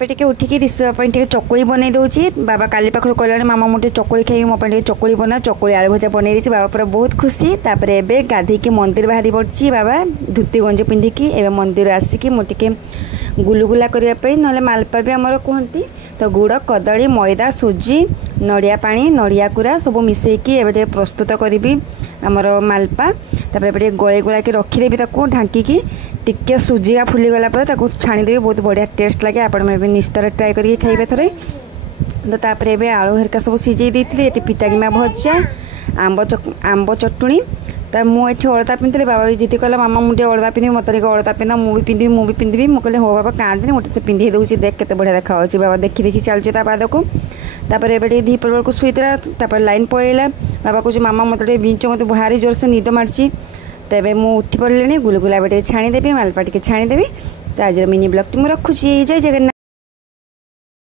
टे उठिकी टे चकुली बनई दूसरी बाबा काली पाखर कहला मामा मुझे चकुली खाई मो चकुली बना चकुली आलू भजा बनई देती बाबा पूरा बहुत खुशी। तापर एबे गाधेकी मंदिर बाहरी पड़ी बाबा धोती गंजी पिंधिकी एवं मंदिर आसिकी मुझे गुलुगुला करने ना मालपा भी आमर कहती तो गुड़ कदली मैदा सुजी नड़िया पानी नड़िया कुरा सब मिसेकी एवं प्रस्तुत करी आमर मालपा। तापर गले गुला कि रखीदेवी ढांकी टिके सुजिया फुलीगला छाणीदेवी बहुत बढ़िया टेस्ट लगे आपण निश्चित ट्राए करके खाइबे थरे। तो तापर एबे आलू हेरका सब सिझे देती ये पितागिमा भजा आंब चटुणी तो मुझे अलता पिंधि बाबा भी जीती कहला मामा मुझे अलता पिंधि मत अलता पिंधा मुझे पिंधि मुझे हो बाबा कांदी मुझे पिंधे दूसरी देख के बढ़िया देखा बाबा देखी देखी चलुचे पाद को। तापर एबे दीपर बेलू शुईला लाइन पड़ेगा बाबा कहे मामा मत बिंच मत भारी जोर से निद मार्ची तेरे मुझे उठी पड़े गुलगुला छाणीदेवी मालपा टे छाणीदेवी। तो आज मिनी ब्लॉग टी रखुची जय जगन्नाथ।